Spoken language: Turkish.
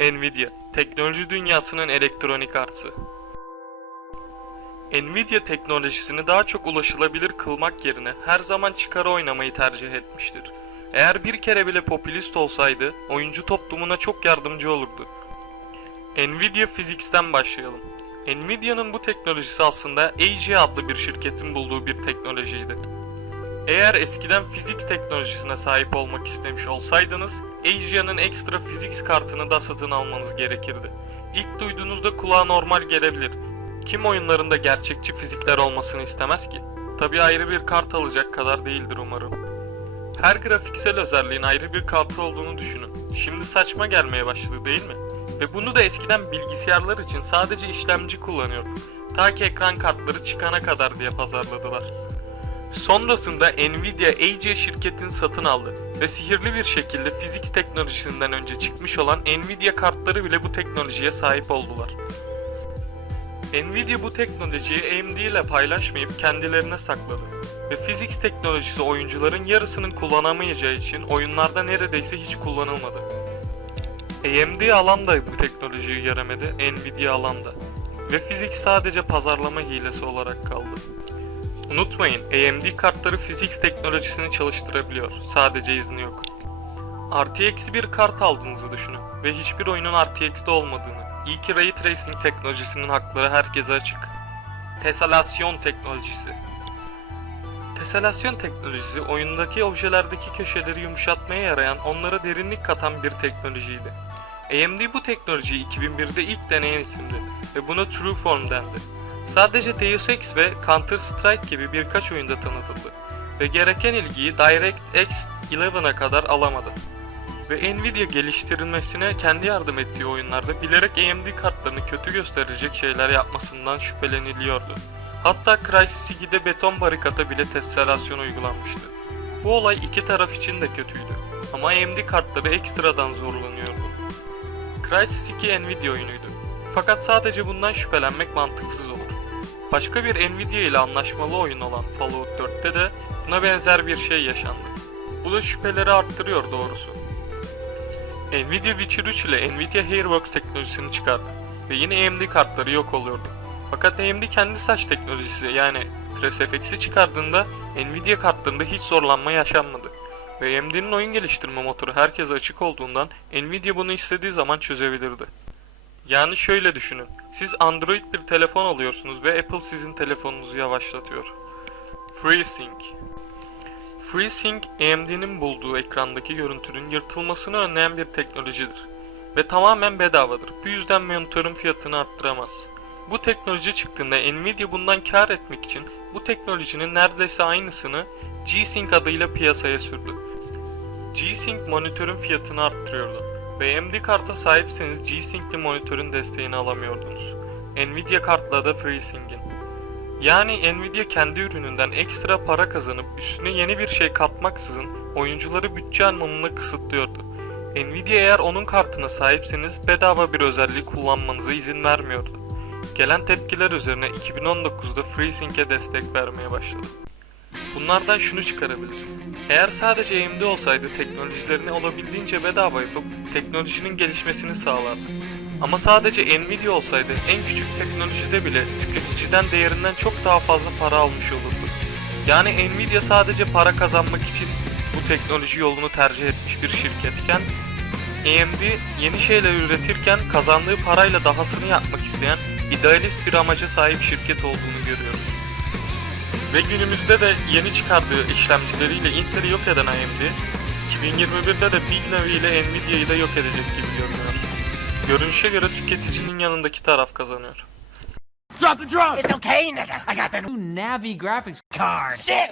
Nvidia, teknoloji dünyasının elektronik artısı. Nvidia teknolojisini daha çok ulaşılabilir kılmak yerine her zaman çıkarı oynamayı tercih etmiştir. Eğer bir kere bile popülist olsaydı, oyuncu toplumuna çok yardımcı olurdu. Nvidia Physics'ten başlayalım. Nvidia'nın bu teknolojisi aslında AG adlı bir şirketin bulduğu bir teknolojiydi. Eğer eskiden fizik teknolojisine sahip olmak istemiş olsaydınız, Asia'nın ekstra fizik kartını da satın almanız gerekirdi. İlk duyduğunuzda kulağa normal gelebilir. Kim oyunlarında gerçekçi fizikler olmasını istemez ki? Tabi ayrı bir kart alacak kadar değildir umarım. Her grafiksel özelliğin ayrı bir kartı olduğunu düşünün. Şimdi saçma gelmeye başladı değil mi? Ve bunu da eskiden bilgisayarlar için sadece işlemci kullanıyorduk. Ta ki ekran kartları çıkana kadar diye pazarladılar. Sonrasında Nvidia AJ şirketini satın aldı ve sihirli bir şekilde fizik teknolojisinden önce çıkmış olan Nvidia kartları bile bu teknolojiye sahip oldular. Nvidia bu teknolojiyi AMD ile paylaşmayıp kendilerine sakladı ve fizik teknolojisi oyuncuların yarısının kullanamayacağı için oyunlarda neredeyse hiç kullanılmadı. AMD alan da bu teknolojiyi göremedi, Nvidia alan da. Ve fizik sadece pazarlama hilesi olarak kaldı. Unutmayın, AMD kartları fizik teknolojisini çalıştırabiliyor. Sadece izni yok. RTX bir kart aldığınızı düşünün ve hiçbir oyunun RTX'de olmadığını. İyi ki Ray Tracing teknolojisinin hakları herkese açık. Teselasyon teknolojisi. Teselasyon teknolojisi oyundaki objelerdeki köşeleri yumuşatmaya yarayan, onlara derinlik katan bir teknolojiydi. AMD bu teknolojiyi 2001'de ilk deneyen isimdi ve buna Trueform dendi. Sadece Deus Ex ve Counter Strike gibi birkaç oyunda tanıtıldı ve gereken ilgiyi DirectX 11'a kadar alamadı. Ve Nvidia geliştirilmesine kendi yardım ettiği oyunlarda bilerek AMD kartlarını kötü gösterecek şeyler yapmasından şüpheleniliyordu. Hatta Crysis 2'de beton barikata bile tesselasyon uygulanmıştı. Bu olay iki taraf için de kötüydü ama AMD kartları ekstradan zorlanıyordu. Crysis 2 Nvidia oyunuydu. Fakat sadece bundan şüphelenmek mantıksız olur. Başka bir Nvidia ile anlaşmalı oyun olan Fallout 4'te de buna benzer bir şey yaşandı. Bu da şüpheleri arttırıyor doğrusu. Nvidia Witcher 3 ile Nvidia Hairworks teknolojisini çıkardı ve yine AMD kartları yok oluyordu. Fakat AMD kendi saç teknolojisi yani TraceFX'i çıkardığında Nvidia kartlarında hiç zorlanma yaşanmadı. Ve AMD'nin oyun geliştirme motoru herkese açık olduğundan Nvidia bunu istediği zaman çözebilirdi. Yani şöyle düşünün. Siz Android bir telefon alıyorsunuz ve Apple sizin telefonunuzu yavaşlatıyor. FreeSync FreeSync AMD'nin bulduğu ekrandaki görüntünün yırtılmasını önleyen bir teknolojidir ve tamamen bedavadır. Bu yüzden monitörün fiyatını arttıramaz. Bu teknoloji çıktığında Nvidia bundan kar etmek için bu teknolojinin neredeyse aynısını G-Sync adıyla piyasaya sürdü. G-Sync monitörün fiyatını arttırıyordu AMD karta sahipseniz G-Sync'li monitörün desteğini alamıyordunuz. Nvidia kartla da FreeSync'in. Yani Nvidia kendi ürününden ekstra para kazanıp üstüne yeni bir şey katmaksızın oyuncuları bütçe anlamında kısıtlıyordu. Nvidia eğer onun kartına sahipseniz bedava bir özelliği kullanmanıza izin vermiyordu. Gelen tepkiler üzerine 2019'da FreeSync'e destek vermeye başladı. Bunlardan şunu çıkarabiliriz. Eğer sadece AMD olsaydı teknolojilerini olabildiğince bedava yapıp teknolojinin gelişmesini sağlardı. Ama sadece Nvidia olsaydı en küçük teknolojide bile tüketiciden değerinden çok daha fazla para almış olurdu. Yani Nvidia sadece para kazanmak için bu teknoloji yolunu tercih etmiş bir şirketken AMD yeni şeyler üretirken kazandığı parayla dahasını yapmak isteyen idealist bir amaca sahip şirket olduğunu görüyoruz. Ve günümüzde de yeni çıkardığı işlemcileriyle Intel'i yok eden AMD, 2021'de de Big Navi ile Nvidia'yı da yok edecek gibi görünüyor. Görünüşe göre tüketicinin yanındaki taraf kazanıyor. Drop the drugs! It's okay, nigga. I got the new New Navi graphics card. Sick!